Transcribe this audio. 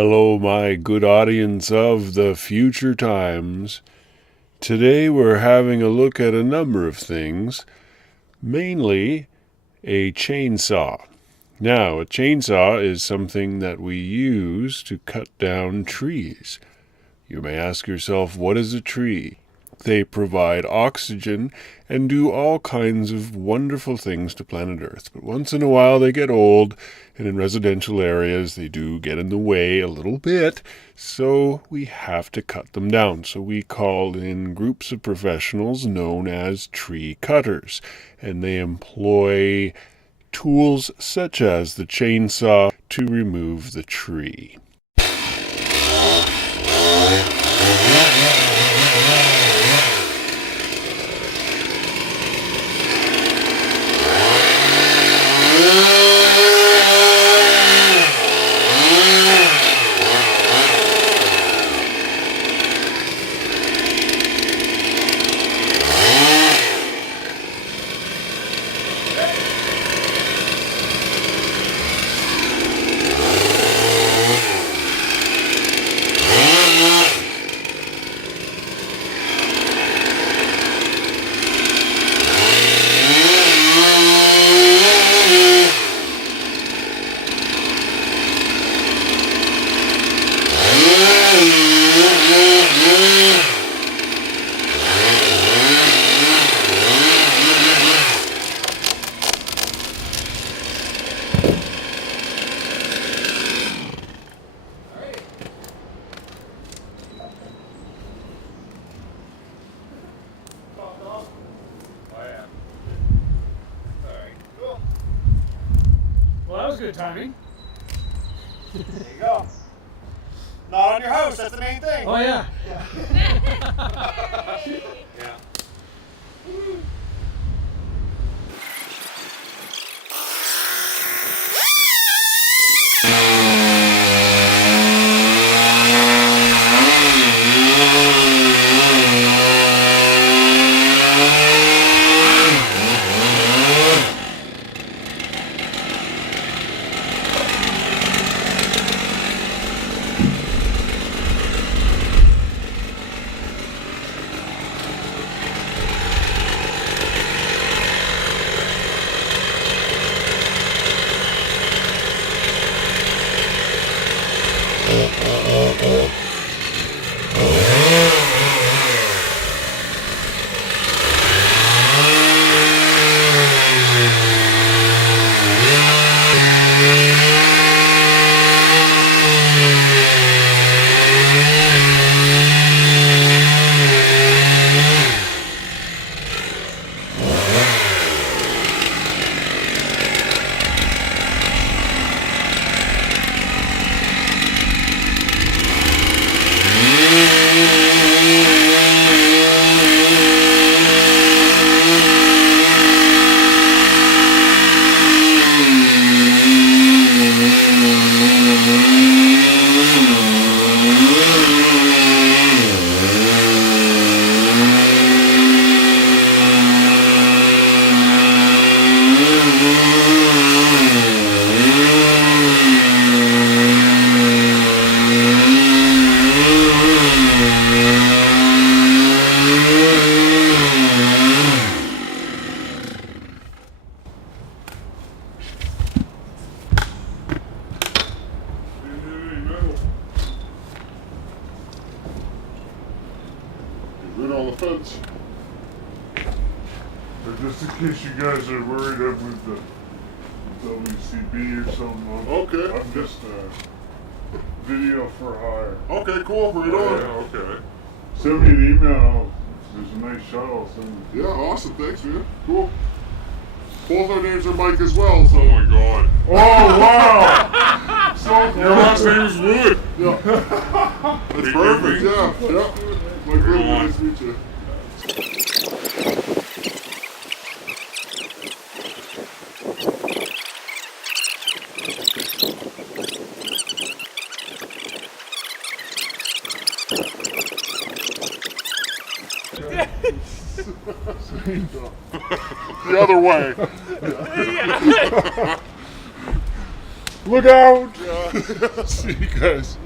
Hello, my good audience of the future times. Today we're having a look at a number of things, mainly a chainsaw. Now, a chainsaw is something that we use to cut down trees. You may ask yourself, what is a tree? They provide oxygen and do all kinds of wonderful things to planet Earth. But once in a while they get old, and in residential areas they do get in the way a little bit, so we have to cut them down. So we call in groups of professionals known as tree cutters, and they employ tools such as the chainsaw to remove the tree. Well, that was good timing. There you go. Not on your house, that's the main thing. Oh, yeah. Yeah. Rid all the fence. But just in case you guys are worried, I'm with the WCB or something. Okay. I'm just video for hire. Okay, cool. Right on. Yeah, okay. Send me an email. There's a nice shuttle. Yeah, awesome. Thanks, man. Cool. Both our names are Mike as well, so. Oh my god. Oh wow! So Your last name is Wood. Yeah. That's Hey, perfect, Jimmy. yeah. Yeah. Mike, really nice to meet you. The other way. Look out! Yeah. See you guys.